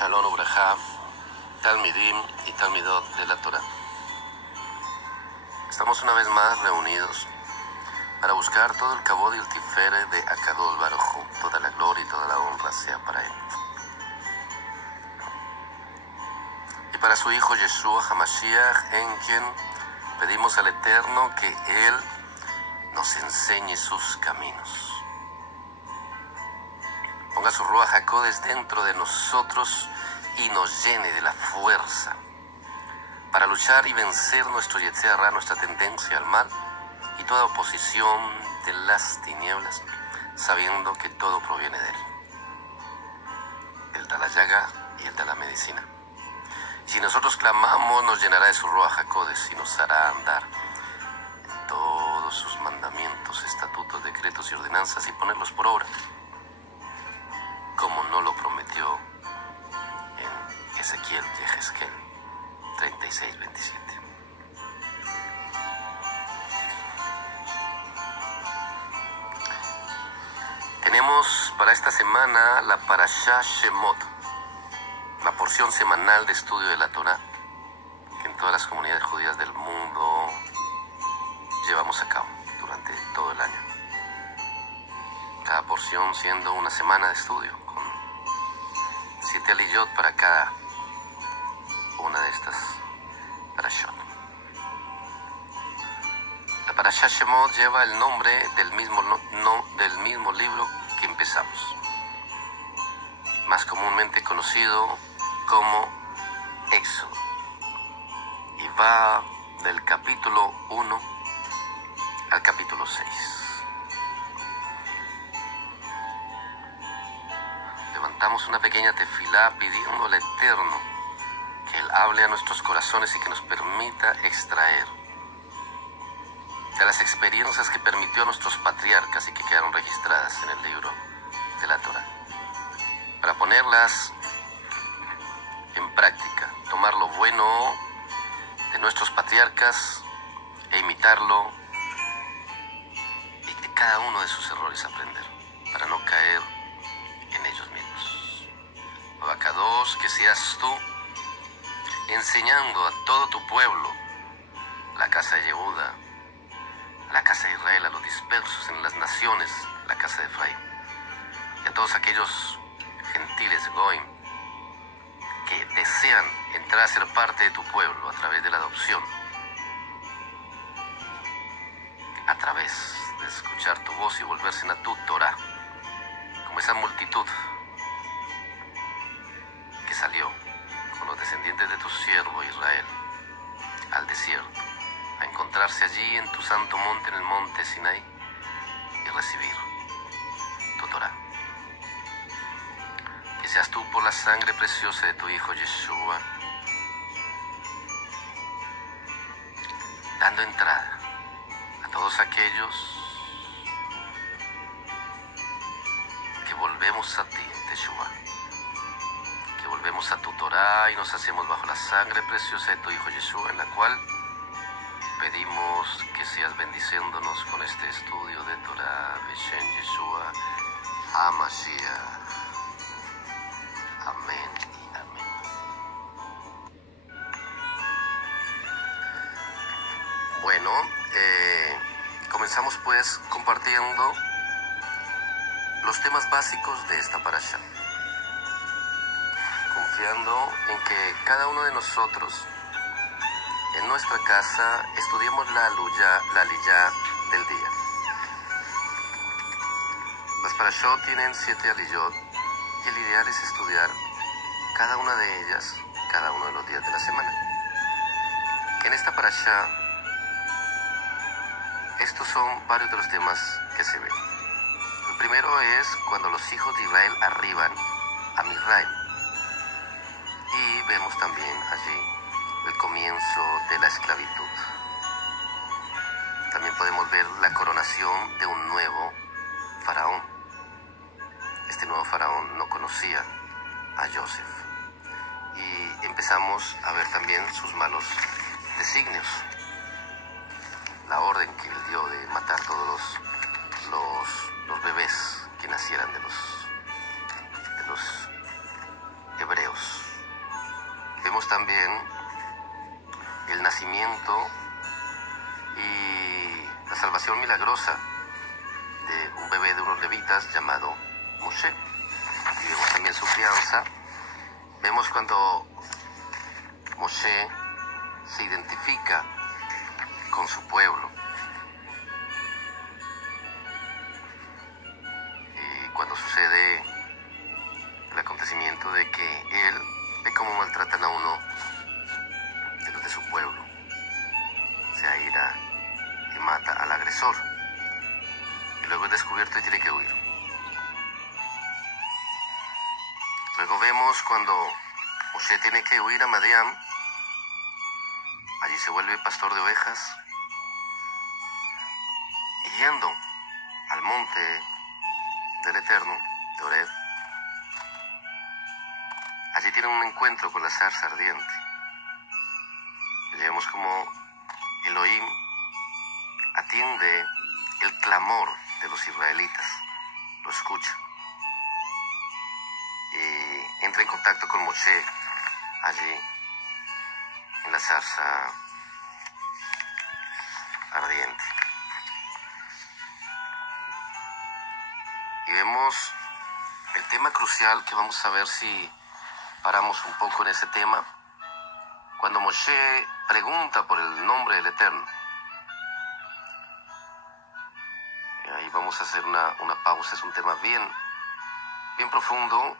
Shalom Ubrajá, Talmidim y Talmidot de la Torah. Estamos una vez más reunidos para buscar todo el kabod y el tifere de Akadosh Baruj Hu. Toda la gloria y toda la honra sea para Él. Y para su Hijo Yeshua HaMashiach, en quien pedimos al Eterno que Él nos enseñe sus caminos. Ponga su Ruach HaKodesh dentro de nosotros y nos llene de la fuerza para luchar y vencer nuestro Yetzer Hara, nuestra tendencia al mal y toda oposición de las tinieblas, sabiendo que todo proviene de Él. Él da la llaga y Él da la medicina. Si nosotros clamamos, nos llenará de su Ruach HaKodesh y nos hará andar en todos sus mandamientos, estatutos, decretos y ordenanzas y ponerlos por obra, como no lo prometió en Ezequiel y Ezequiel 36:27. Tenemos para esta semana la Parashá Shemot, la porción semanal de estudio de la Torah que en todas las comunidades judías del mundo llevamos a cabo durante todo el año. Cada porción siendo una semana de estudio, con 7 aliyot para cada una de estas parashot. La Parashá Shemot lleva el nombre del mismo libro que empezamos, más comúnmente conocido como Éxodo, y va del capítulo 1 al capítulo 6. Levantamos una pequeña tefilá pidiendo al Eterno que Él hable a nuestros corazones y que nos permita extraer de las experiencias que permitió a nuestros patriarcas y que quedaron registradas en el libro de la Torah, para ponerlas en práctica, tomar lo bueno de nuestros patriarcas e imitarlo, y de cada uno de sus errores aprender, para no caer en ellos mismos. Abacados, que seas tú enseñando a todo tu pueblo, la casa de Yehuda, la casa de Israel, a los dispersos en las naciones, la casa de Efraín, y a todos aquellos gentiles, Goim, que desean entrar a ser parte de tu pueblo a través de la adopción, a través de escuchar tu voz y volverse a tu Torah, como esa multitud que salió con los descendientes de tu siervo Israel al desierto, a encontrarse allí en tu santo monte, en el monte Sinaí, y recibir tu Torah. Que seas tú, por la sangre preciosa de tu Hijo Yeshua, dando entrada a todos aquellos que volvemos a ti, Teshuvah, que volvemos a tu Torah y nos hacemos bajo la sangre preciosa de tu Hijo Yeshua, en la cual pedimos que seas bendiciéndonos con este estudio de Torah, Beshem Yeshua HaMashiach. Amén y amén. Bueno, comenzamos pues compartiendo los temas básicos de esta parashá, confiando en que cada uno de nosotros en nuestra casa estudiemos la aliyá del día. Las parashot tienen 7 aliyot y el ideal es estudiar cada una de ellas cada uno de los días de la semana. En esta parashá, estos son varios de los temas que se ven. El primero es cuando los hijos de Israel arriban a Misraim, y vemos también allí el comienzo de la esclavitud. También podemos ver la coronación de un nuevo faraón. Este nuevo faraón no conocía a Joseph, y empezamos a ver también sus malos designios, la orden que él dio de matar todos los bebés que nacieran de los hebreos. también el nacimiento y la salvación milagrosa de un bebé de unos levitas llamado Moshe. Y vemos también su crianza. Vemos cuando Moshe se identifica con su pueblo. Y cuando sucede el acontecimiento de que él ve cómo maltratan a uno de los de su pueblo, se aira y mata al agresor. Y luego es descubierto y tiene que huir. Luego vemos cuando Moshe tiene que huir a Madián. Allí se vuelve pastor de ovejas. Y yendo al monte del Eterno, de Horeb, allí tiene un encuentro con la zarza ardiente. Y vemos como Elohim atiende el clamor de los israelitas, lo escucha. Y entra en contacto con Moshe allí en la zarza ardiente. Y vemos el tema crucial que vamos a ver si paramos un poco en ese tema. Cuando Moshe pregunta por el nombre del Eterno. Y ahí vamos a hacer una pausa. Es un tema bien profundo,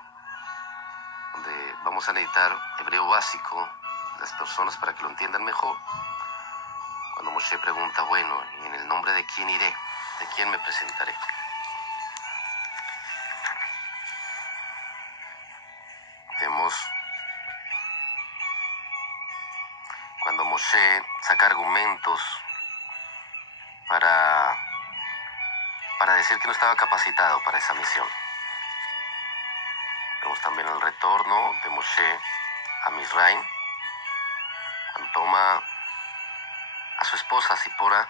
donde vamos a necesitar hebreo básico de las personas para que lo entiendan mejor. Cuando Moshe pregunta, bueno, ¿y en el nombre de quién iré? ¿De quién me presentaré? Vemos cuando Moshe saca argumentos para decir que no estaba capacitado para esa misión. Vemos también el retorno de Moshe a Misraim, cuando toma a su esposa Zipora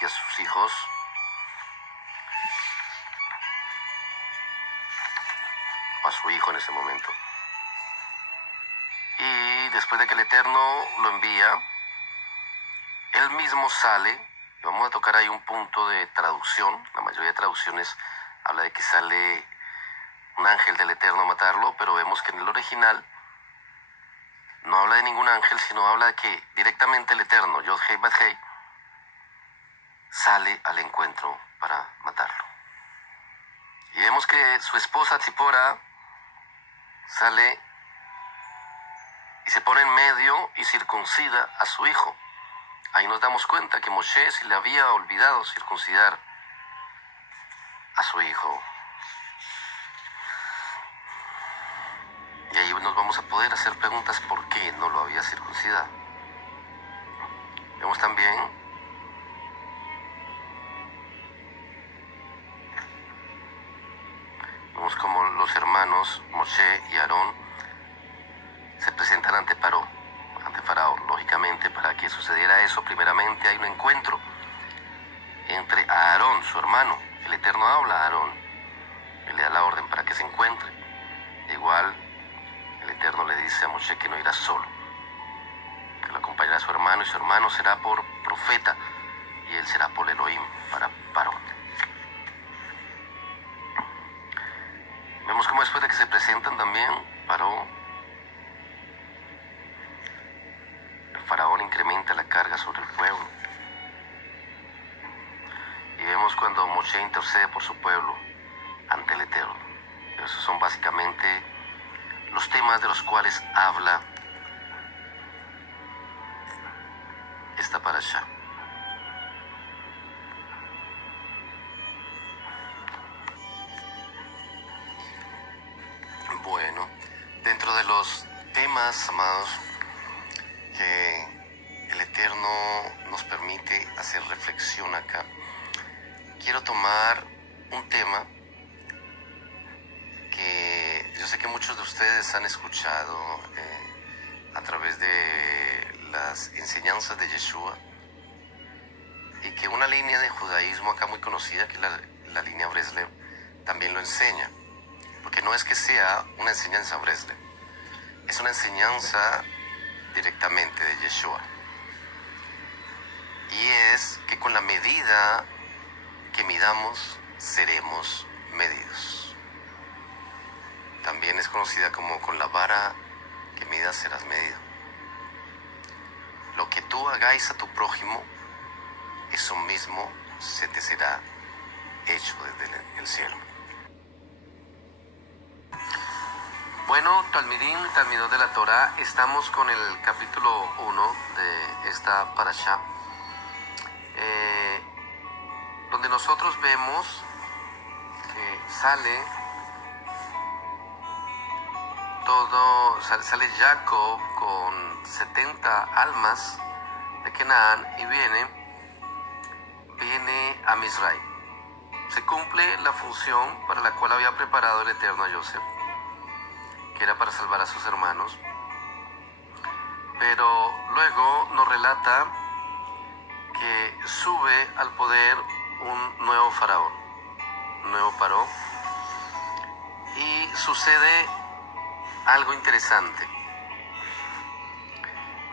y a sus hijos, o a su hijo en ese momento. Y después de que el Eterno lo envía, él mismo sale. Y vamos a tocar ahí un punto de traducción. La mayoría de traducciones habla de que sale un ángel del Eterno a matarlo, pero vemos que en el original no habla de ningún ángel, sino habla de que directamente el Eterno, Yod-Hei Bat-Hei, sale al encuentro para matarlo. Y vemos que su esposa Tzipora sale y se pone en medio y circuncida a su hijo. Ahí nos damos cuenta que Moshe se le había olvidado circuncidar a su hijo. Y ahí nos vamos a poder hacer preguntas por qué no lo había circuncidado. Vemos también como los hermanos Moshe y Aarón se presentan ante Faraón. Lógicamente, para que sucediera eso, primeramente hay un encuentro entre Aarón, su hermano. El Eterno habla a Aarón, él le da la orden para que se encuentre. Igual, el Eterno le dice a Moshe que no irá solo, que lo acompañará a su hermano, y su hermano será por profeta, y él será por Elohim para Parón. Vemos como después de que se presentan también, el faraón incrementa la carga sobre el pueblo. Y vemos cuando Moshe intercede por su pueblo ante el Eterno. Esos son básicamente los temas de los cuales habla esta parashá. Bueno, dentro de los temas, amados, que el Eterno nos permite hacer reflexión acá, quiero tomar un tema que yo sé que muchos de ustedes han escuchado a través de las enseñanzas de Yeshua, y que una línea de judaísmo acá muy conocida, que es la línea Breslev, también lo enseña. Porque no es que sea una enseñanza Breslev, es una enseñanza directamente de Yeshua. Y es que con la medida que midamos, seremos medidos. También es conocida como con la vara que midas serás medido. Lo que tú hagáis a tu prójimo, eso mismo se te será hecho desde el cielo. Bueno, Talmidot de la Torah, estamos con el capítulo 1 de esta parashá, donde nosotros vemos que sale Jacob con 70 almas de Canaán y viene a Misraim. Se cumple la función para la cual había preparado el Eterno a Joseph, que era para salvar a sus hermanos. Pero luego nos relata que sube al poder un nuevo faraón, un nuevo paró, y sucede algo interesante.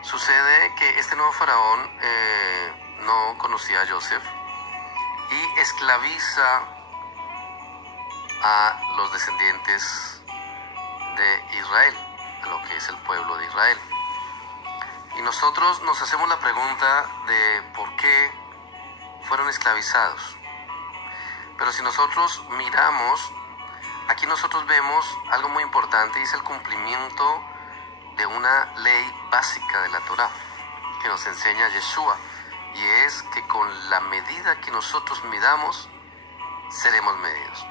Sucede que este nuevo faraón no conocía a Joseph y esclaviza a los descendientes de Israel, a lo que es el pueblo de Israel. Y nosotros nos hacemos la pregunta de por qué fueron esclavizados. Pero si nosotros miramos, aquí nosotros vemos algo muy importante, y es el cumplimiento de una ley básica de la Torah que nos enseña Yeshua, y es que con la medida que nosotros midamos, seremos medidos.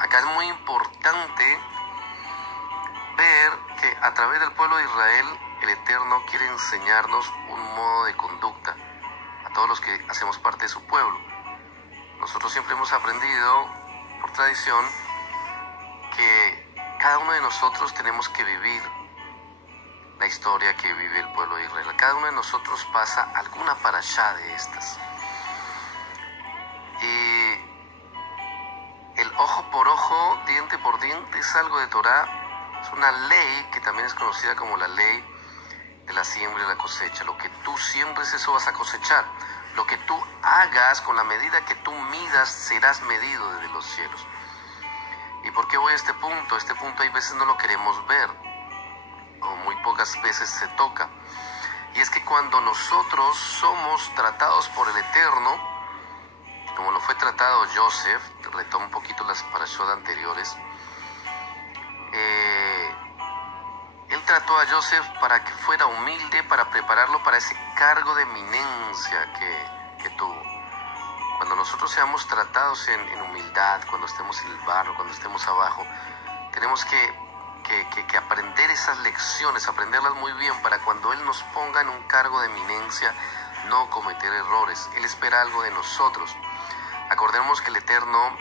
Acá es muy importante ver que a través del pueblo de Israel, el Eterno quiere enseñarnos un modo de conducta a todos los que hacemos parte de su pueblo. Nosotros siempre hemos aprendido por tradición que cada uno de nosotros tenemos que vivir la historia que vive el pueblo de Israel. Cada uno de nosotros pasa alguna parashá de estas. Y el ojo por ojo, diente por diente, es algo de Torah. Es una ley que también es conocida como la ley de la siembra y la cosecha. Lo que tú siembres, eso vas a cosechar. Lo que tú hagas, con la medida que tú midas, serás medido desde los cielos. ¿Y por qué voy a este punto? Este punto hay veces no lo queremos ver, o muy pocas veces se toca. Y es que cuando nosotros somos tratados por el Eterno, como lo fue tratado Joseph, retomo un poquito las parashot anteriores, él trató a Joseph para que fuera humilde, para prepararlo para ese cargo de eminencia que tuvo. Cuando nosotros seamos tratados en humildad, cuando estemos en el barro, cuando estemos abajo, tenemos que aprender esas lecciones, aprenderlas muy bien, para cuando Él nos ponga en un cargo de eminencia, no cometer errores. Él espera algo de nosotros. Acordemos que el Eterno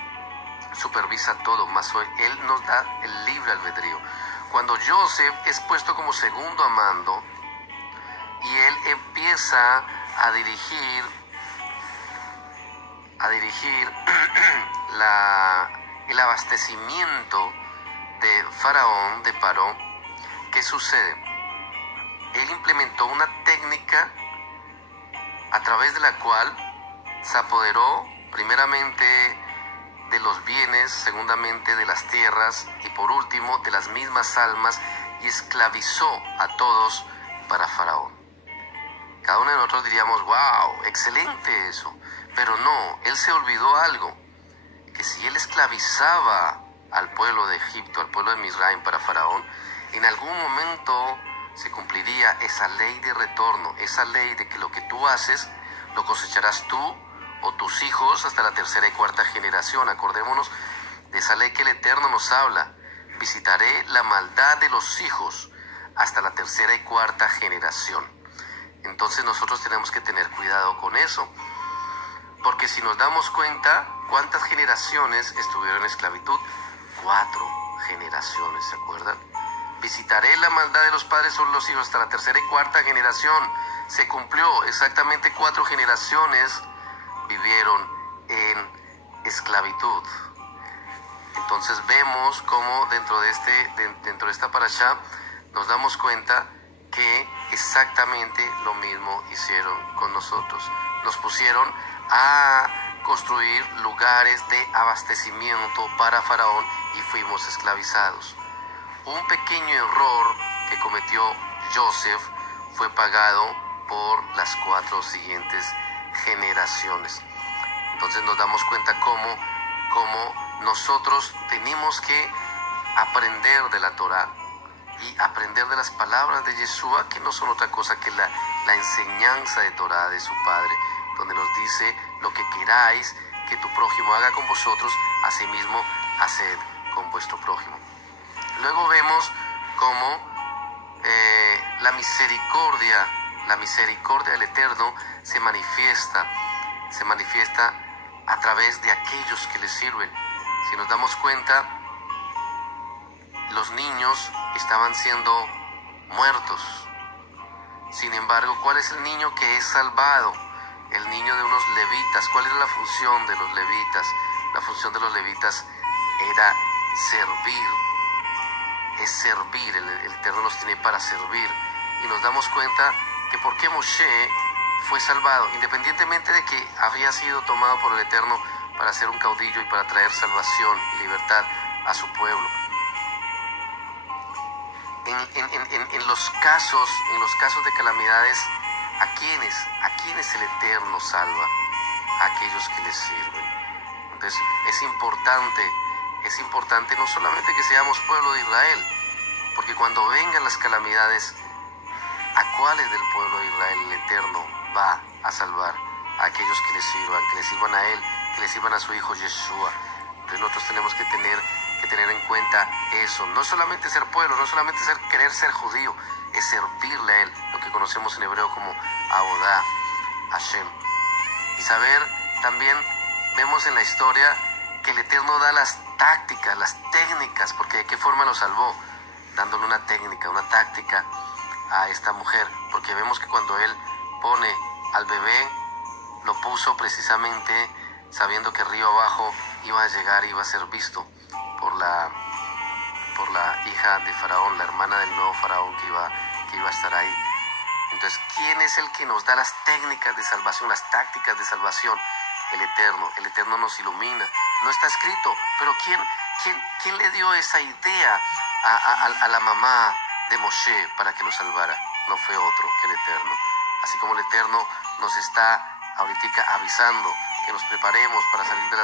supervisa todo, mas Él nos da el libre albedrío. Cuando Joseph es puesto como segundo a mando y él empieza a dirigir el abastecimiento de Faraón, de Paró, ¿qué sucede? Él implementó una técnica a través de la cual se apoderó primeramente de los bienes, segundamente de las tierras y por último de las mismas almas, y esclavizó a todos para Faraón. Cada uno de nosotros diríamos, wow, excelente eso, pero no, él se olvidó algo, que si él esclavizaba al pueblo de Egipto, al pueblo de Misraim para Faraón, en algún momento se cumpliría esa ley de retorno, esa ley de que lo que tú haces lo cosecharás tú o tus hijos hasta la tercera y cuarta generación. Acordémonos de esa ley que el Eterno nos habla: visitaré la maldad de los hijos hasta la tercera y cuarta generación. Entonces nosotros tenemos que tener cuidado con eso, porque si nos damos cuenta, ¿cuántas generaciones estuvieron en esclavitud? 4 generaciones, ¿se acuerdan? Visitaré la maldad de los padres sobre los hijos hasta la tercera y cuarta generación. Se cumplió, exactamente 4 generaciones vivieron en esclavitud. Entonces vemos cómo dentro de esta parashá nos damos cuenta que exactamente lo mismo hicieron con nosotros. Nos pusieron a construir lugares de abastecimiento para Faraón y fuimos esclavizados. Un pequeño error que cometió Joseph fue pagado por las 4 siguientes generaciones. Entonces nos damos cuenta cómo nosotros tenemos que aprender de la Torá y aprender de las palabras de Yeshua, que no son otra cosa que la enseñanza de Torá de su Padre, donde nos dice: lo que queráis que tu prójimo haga con vosotros, asimismo haced con vuestro prójimo. Luego vemos cómo la misericordia del Eterno se manifiesta a través de aquellos que le sirven. Si nos damos cuenta, los niños estaban siendo muertos. Sin embargo, ¿cuál es el niño que es salvado? El niño de unos levitas. ¿Cuál era la función de los levitas? La función de los levitas era servir. Es servir. El Eterno los tiene para servir. Y nos damos cuenta que por qué Moshe fue salvado, independientemente de que había sido tomado por el Eterno para ser un caudillo y para traer salvación y libertad a su pueblo. En los casos de calamidades, ¿a quiénes el Eterno salva? A aquellos que les sirven. Entonces es importante no solamente que seamos pueblo de Israel, porque cuando vengan las calamidades, ¿a cuáles del pueblo de Israel el Eterno va a salvar? A aquellos que le sirvan a Él, que le sirvan a su Hijo Yeshua. Entonces nosotros tenemos que tener en cuenta eso. No solamente ser pueblo, no solamente querer ser judío, es servirle a Él, lo que conocemos en hebreo como Abodá Hashem. Y saber también, vemos en la historia que el Eterno da las tácticas, las técnicas, porque ¿de qué forma lo salvó? Dándole una técnica, una táctica a esta mujer, porque vemos que cuando Él pone al bebé, lo puso precisamente sabiendo que río abajo iba a llegar, iba a ser visto por la hija de Faraón, la hermana del nuevo Faraón que iba a estar ahí. Entonces, ¿quién es el que nos da las técnicas de salvación, las tácticas de salvación? El Eterno. El Eterno nos ilumina. No está escrito, pero ¿quién le dio esa idea a la mamá de Moshe para que lo salvara? No fue otro que el Eterno. Así como el Eterno nos está ahorita avisando que nos preparemos para salir de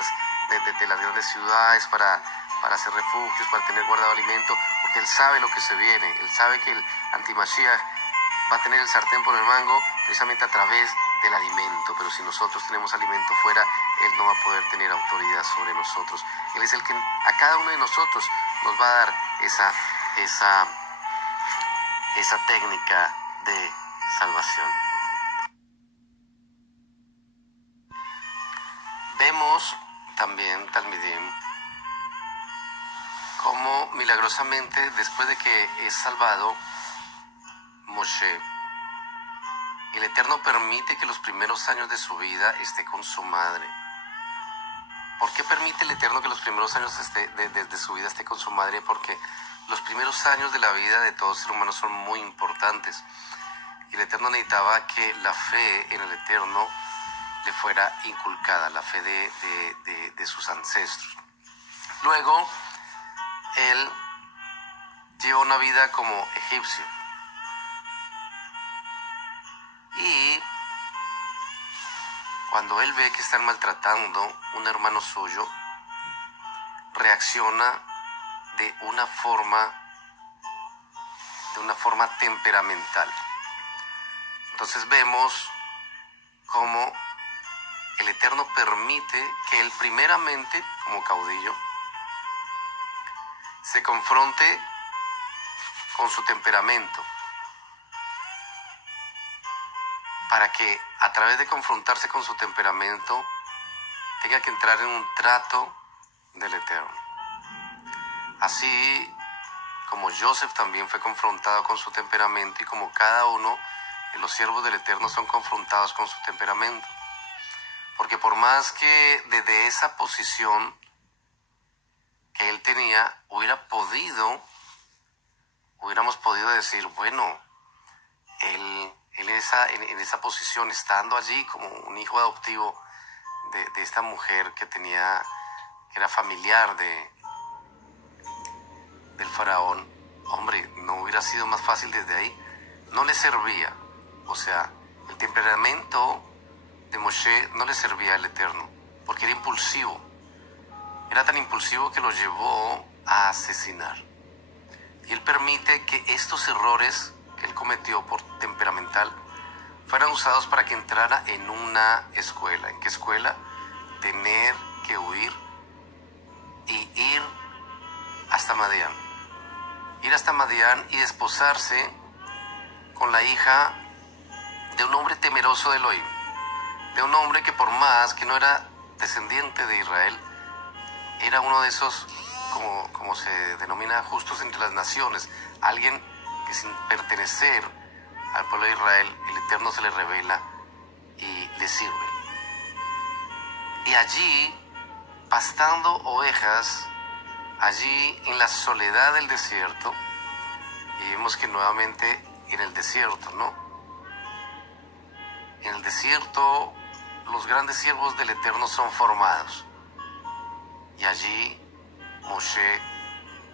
las grandes ciudades, para hacer refugios, para tener guardado alimento, porque Él sabe lo que se viene. Él sabe que el antimashiach va a tener el sartén por el mango precisamente a través del alimento. Pero si nosotros tenemos alimento fuera, Él no va a poder tener autoridad sobre nosotros. Él es el que a cada uno de nosotros nos va a dar esa técnica de salvación. Vemos también, Talmidim, cómo milagrosamente, después de que es salvado Moshe, el Eterno permite que los primeros años de su vida esté con su madre. ¿Por qué permite el Eterno que los primeros años de su vida esté con su madre? Porque los primeros años de la vida de todo ser humano son muy importantes. Y el Eterno necesitaba que la fe en el Eterno le fuera inculcada, la fe de sus ancestros. Luego, él lleva una vida como egipcio. Y cuando él ve que están maltratando un hermano suyo, reacciona de una forma temperamental. Entonces vemos cómo el Eterno permite que él primeramente, como caudillo, se confronte con su temperamento, para que a través de confrontarse con su temperamento tenga que entrar en un trato del Eterno. Así como Joseph también fue confrontado con su temperamento, y como cada uno de los siervos del Eterno son confrontados con su temperamento. Porque por más que desde esa posición que él tenía, hubiéramos podido decir, bueno, en esa posición, estando allí como un hijo adoptivo de esta mujer que era familiar del faraón, hombre, no hubiera sido más fácil desde ahí. No le servía, o sea, el temperamento de Moshe no le servía al Eterno, porque era impulsivo. Era tan impulsivo que lo llevó a asesinar. Y él permite que estos errores que él cometió por temperamental fueran usados para que entrara en una escuela. ¿En qué escuela? Tener que huir y ir hasta Madián. Ir hasta Madián y desposarse con la hija de un hombre temeroso de Elohim. De un hombre que, por más que no era descendiente de Israel, era uno de esos, como se denomina, justos entre las naciones. Alguien que, sin pertenecer al pueblo de Israel, el Eterno se le revela y le sirve. Y allí, pastando ovejas, allí en la soledad del desierto, y vemos que nuevamente en el desierto, ¿no? En el desierto, los grandes siervos del Eterno son formados. Y allí Moshe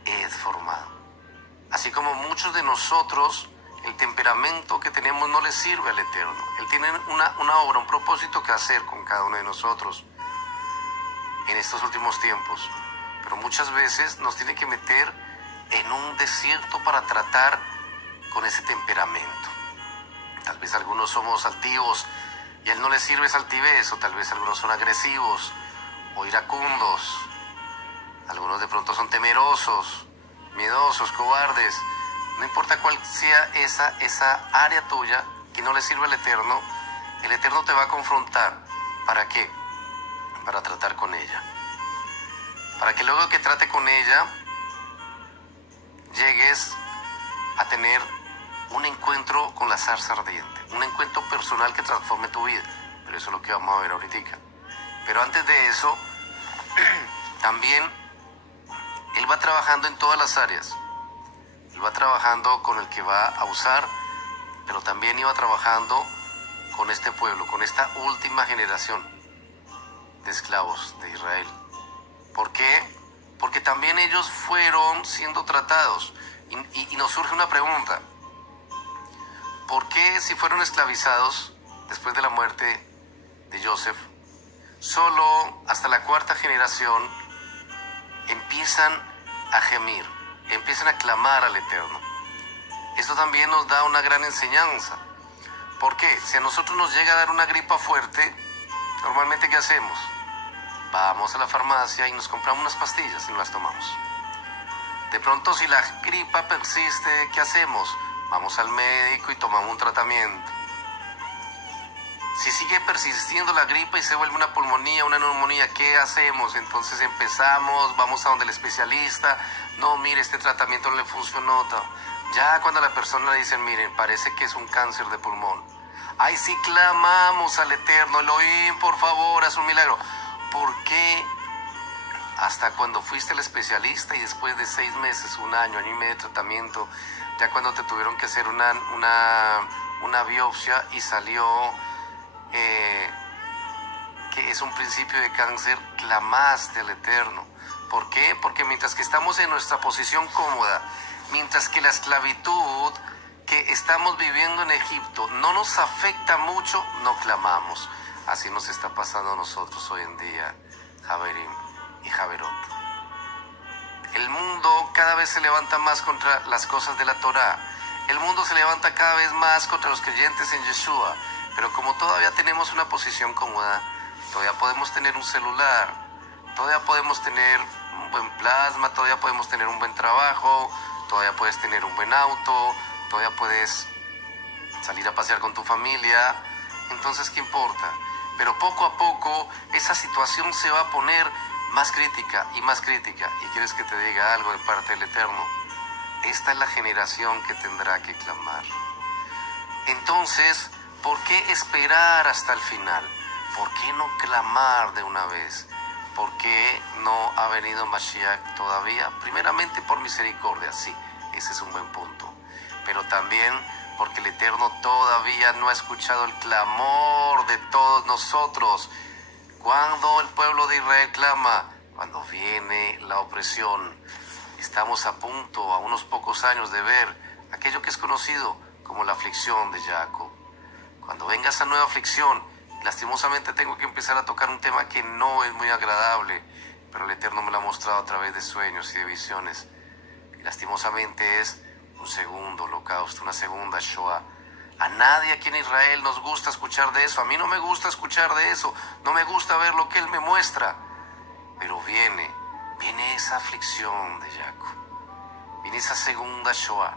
es formado. Así como muchos de nosotros, el temperamento que tenemos no le sirve al Eterno. Él tiene una obra, un propósito que hacer con cada uno de nosotros en estos últimos tiempos. Pero muchas veces nos tiene que meter en un desierto para tratar con ese temperamento. Tal vez algunos somos altivos y a él no le sirve esa altivez, o tal vez algunos son agresivos o iracundos. Algunos de pronto son temerosos, miedosos, cobardes. No importa cuál sea esa área tuya que no le sirve al Eterno, el Eterno te va a confrontar. ¿Para qué? Para tratar con ella. Para que luego que trate con ella, llegues a tener un encuentro con la zarza ardiente. Un encuentro personal que transforme tu vida. Pero eso es lo que vamos a ver ahorita. Pero antes de eso, también Él va trabajando en todas las áreas. Él va trabajando con el que va a usar, pero también iba trabajando con este pueblo, con esta última generación de esclavos de Israel. ¿Por qué? Porque también ellos fueron siendo tratados. Y nos surge una pregunta. ¿Por qué, si fueron esclavizados después de la muerte de Joseph, solo hasta la cuarta generación empiezan a gemir, empiezan a clamar al Eterno? Esto también nos da una gran enseñanza. ¿Por qué? Si a nosotros nos llega a dar una gripa fuerte, normalmente ¿qué hacemos? Vamos a la farmacia y nos compramos unas pastillas y nos las tomamos. De pronto, si la gripa persiste, ¿qué hacemos? Vamos al médico y tomamos un tratamiento. Si sigue persistiendo la gripa y se vuelve una pulmonía, una neumonía, ¿qué hacemos? Entonces vamos a donde el especialista. No, mire, este tratamiento no le funcionó. Ya cuando a la persona le dicen, miren, parece que es un cáncer de pulmón. Ahí sí clamamos al Eterno, Elohim, por favor, haz un milagro. ¿Por qué? Hasta cuando fuiste al especialista y después de 6 meses, un año y medio de tratamiento, ya cuando te tuvieron que hacer una biopsia y salió que es un principio de cáncer, clamaste al Eterno. ¿Por qué? Porque mientras que estamos en nuestra posición cómoda, mientras que la esclavitud que estamos viviendo en Egipto no nos afecta mucho, no clamamos. Así nos está pasando a nosotros hoy en día, Javerim y Javerot. El mundo cada vez se levanta más contra las cosas de la Torá. El mundo se levanta cada vez más contra los creyentes en Yeshua. Pero como todavía tenemos una posición cómoda, todavía podemos tener un celular, todavía podemos tener un buen plasma, todavía podemos tener un buen trabajo, todavía puedes tener un buen auto, todavía puedes salir a pasear con tu familia. Entonces, ¿qué importa? Pero poco a poco esa situación se va a poner más crítica y más crítica. ¿Y quieres que te diga algo de parte del Eterno? Esta es la generación que tendrá que clamar. Entonces, ¿por qué esperar hasta el final? ¿Por qué no clamar de una vez? ¿Por qué no ha venido Mashiach todavía? Primeramente por misericordia, sí, ese es un buen punto. Pero también porque el Eterno todavía no ha escuchado el clamor de todos nosotros. Cuando el pueblo de Israel clama, cuando viene la opresión. Estamos a punto, a unos pocos años, de ver aquello que es conocido como la aflicción de Jacob. Cuando venga esa nueva aflicción, lastimosamente tengo que empezar a tocar un tema que no es muy agradable, pero el Eterno me lo ha mostrado a través de sueños y de visiones. Y lastimosamente es un segundo holocausto, una segunda Shoah. A nadie aquí en Israel nos gusta escuchar de eso. A mí no me gusta escuchar de eso. No me gusta ver lo que Él me muestra. Pero viene esa aflicción de Jacob. Viene esa segunda Shoah.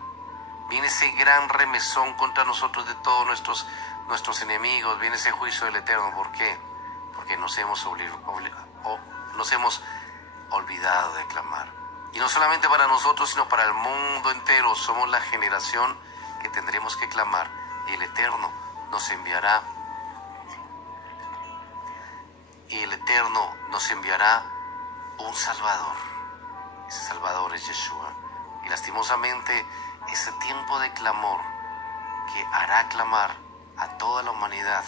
Viene ese gran remesón contra nosotros de todos nuestros enemigos. Viene ese juicio del Eterno. ¿Por qué? Porque nos hemos olvidado de clamar. Y no solamente para nosotros, sino para el mundo entero. Somos la generación que tendremos que clamar. Y el Eterno nos enviará. Un Salvador. Ese Salvador es Yeshua. Y lastimosamente, ese tiempo de clamor que hará clamar a toda la humanidad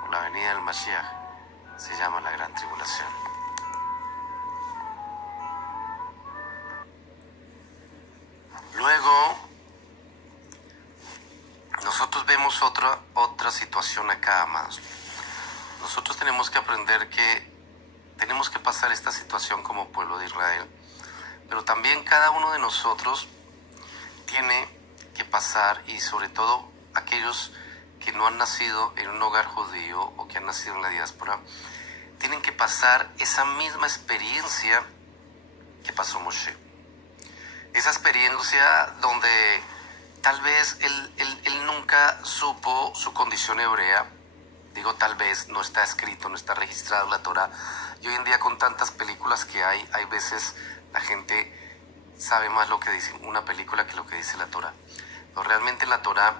por la venida del Mashiach se llama la Gran Tribulación. Luego, nosotros vemos otra situación acá, amados. Nosotros tenemos que aprender que tenemos que pasar esta situación como pueblo de Israel, pero también cada uno de nosotros tiene que pasar, y sobre todo aquellos que no han nacido en un hogar judío o que han nacido en la diáspora, tienen que pasar esa misma experiencia que pasó Moshe. Esa experiencia donde tal vez él nunca supo su condición hebrea. Digo tal vez, no está escrito, no está registrado en la Torá. Y hoy en día con tantas películas que hay veces la gente sabe más lo que dice una película que lo que dice la Torá. Pero realmente en la Torá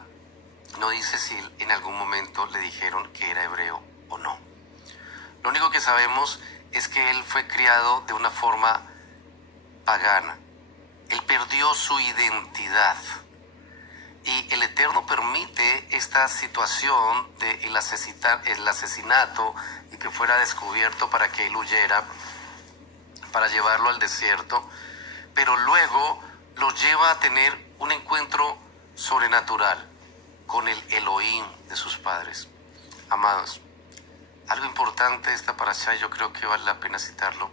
no dice si en algún momento le dijeron que era hebreo o no. Lo único que sabemos es que él fue criado de una forma pagana. Él perdió su identidad. Y el Eterno permite esta situación del asesinato y que fuera descubierto para que él huyera, para llevarlo al desierto, pero luego lo lleva a tener un encuentro sobrenatural con el Elohim de sus padres. Amados, algo importante de esta parashá, yo creo que vale la pena citarlo,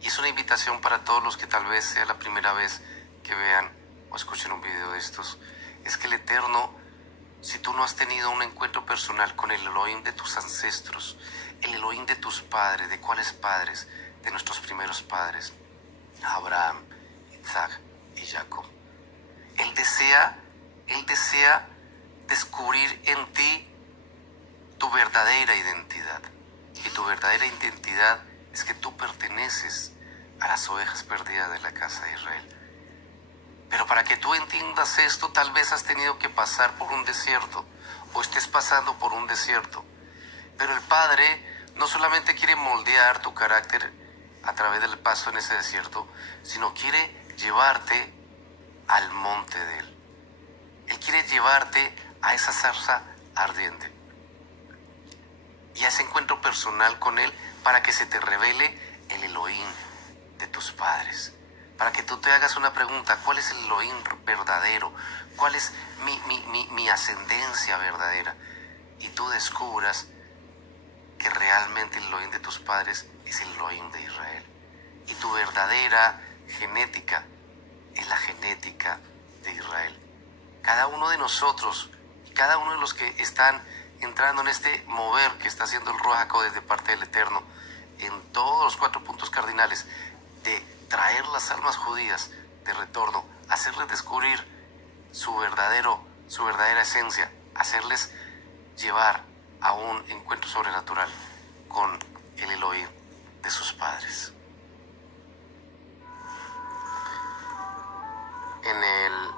y es una invitación para todos los que tal vez sea la primera vez que vean o escuchen un video de estos. Es que el Eterno, si tú no has tenido un encuentro personal con el Elohim de tus ancestros, el Elohim de tus padres, ¿de cuáles padres? De nuestros primeros padres, Abraham, Isaac y Jacob. Él desea descubrir en ti tu verdadera identidad. Y tu verdadera identidad es que tú perteneces a las ovejas perdidas de la casa de Israel. Pero para que tú entiendas esto, tal vez has tenido que pasar por un desierto o estés pasando por un desierto. Pero el Padre no solamente quiere moldear tu carácter a través del paso en ese desierto, sino quiere llevarte al monte de Él. Él quiere llevarte a esa zarza ardiente y a ese encuentro personal con Él para que se te revele el Elohim de tus padres. Para que tú te hagas una pregunta: ¿cuál es el Elohim verdadero? ¿Cuál es mi ascendencia verdadera? Y tú descubras que realmente el Elohim de tus padres es el Elohim de Israel. Y tu verdadera genética es la genética de Israel. Cada uno de nosotros, cada uno de los que están entrando en este mover que está haciendo el Ruach HaKodesh de parte del Eterno, en todos los 4 puntos cardinales, de traer las almas judías de retorno, hacerles descubrir su verdadera esencia, hacerles llevar a un encuentro sobrenatural con el Elohim de sus padres. En el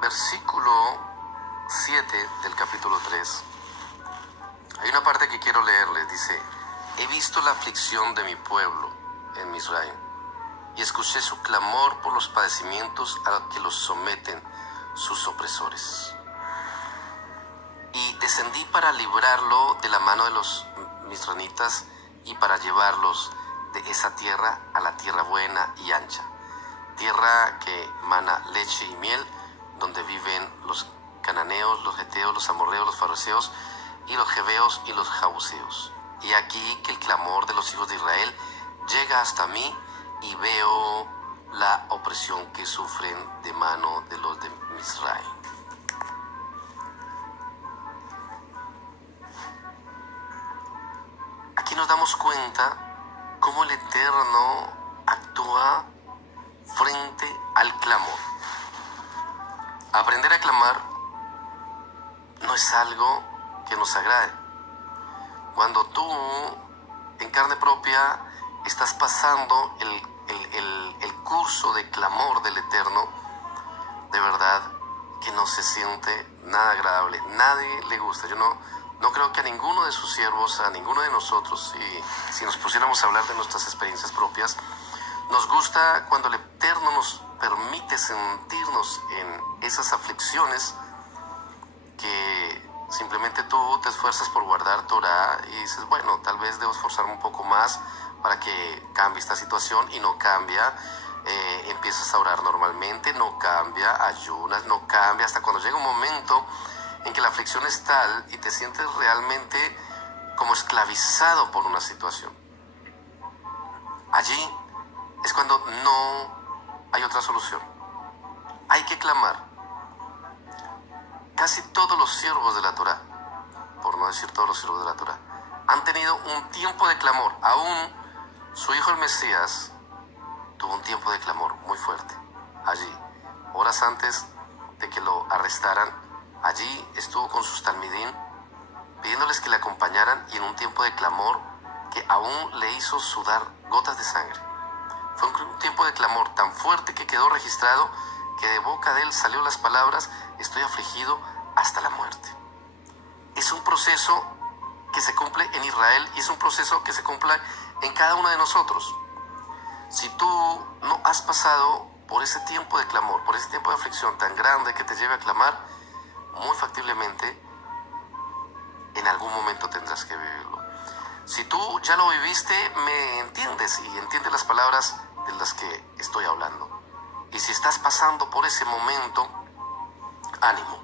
versículo 7 del capítulo 3 hay una parte que quiero leerles. Dice: he visto la aflicción de mi pueblo en Misraim y escuché su clamor por los padecimientos a los que los someten sus opresores. Y descendí para librarlo de la mano de los misranitas y para llevarlos de esa tierra a la tierra buena y ancha, tierra que mana leche y miel, donde viven los cananeos, los heteos, los amorreos, los fariseos y los jebeos y los jabuseos. Y aquí que el clamor de los hijos de Israel llega hasta mí y veo la opresión que sufren de mano de los de Israel. Aquí nos damos cuenta cómo el Eterno actúa frente al clamor. Aprender a clamar no es algo que nos agrade. Cuando tú, en carne propia, estás pasando el curso de clamor del Eterno, de verdad que no se siente nada agradable. Nadie le gusta. Yo no creo que a ninguno de sus siervos, a ninguno de nosotros, si nos pusiéramos a hablar de nuestras experiencias propias, nos gusta cuando el Eterno nos permite sentirnos en esas aflicciones que simplemente tú te esfuerzas por guardar Torah y dices, bueno, tal vez debo esforzarme un poco más para que cambie esta situación, y no cambia. Empiezas a orar normalmente, no cambia, ayunas, no cambia, hasta cuando llega un momento en que la aflicción es tal y te sientes realmente como esclavizado por una situación. Allí es cuando no hay otra solución. Hay que clamar. Casi todos los siervos de la Torah, por no decir todos los siervos de la Torah, han tenido un tiempo de clamor. Aún su hijo el Mesías tuvo un tiempo de clamor muy fuerte. Allí, horas antes de que lo arrestaran, allí estuvo con sus talmidín pidiéndoles que le acompañaran, y en un tiempo de clamor que aún le hizo sudar gotas de sangre. Fue un tiempo de clamor tan fuerte que quedó registrado que de boca de él salió las palabras: estoy afligido hasta la muerte. Es un proceso que se cumple en Israel y es un proceso que se cumple en cada uno de nosotros. Si tú no has pasado por ese tiempo de clamor, por ese tiempo de aflicción tan grande que te lleve a clamar, muy factiblemente en algún momento tendrás que vivirlo. Si tú ya lo viviste, me entiendes y entiendes las palabras de las que estoy hablando. Y si estás pasando por ese momento, ánimo.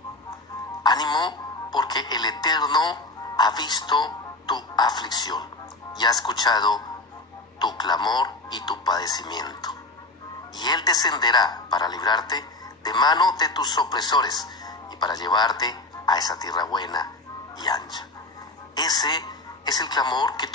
Ánimo, porque el Eterno ha visto tu aflicción y ha escuchado tu clamor y tu padecimiento. Y Él descenderá para librarte de mano de tus opresores y para llevarte a esa tierra buena y ancha. Ese es el clamor que todos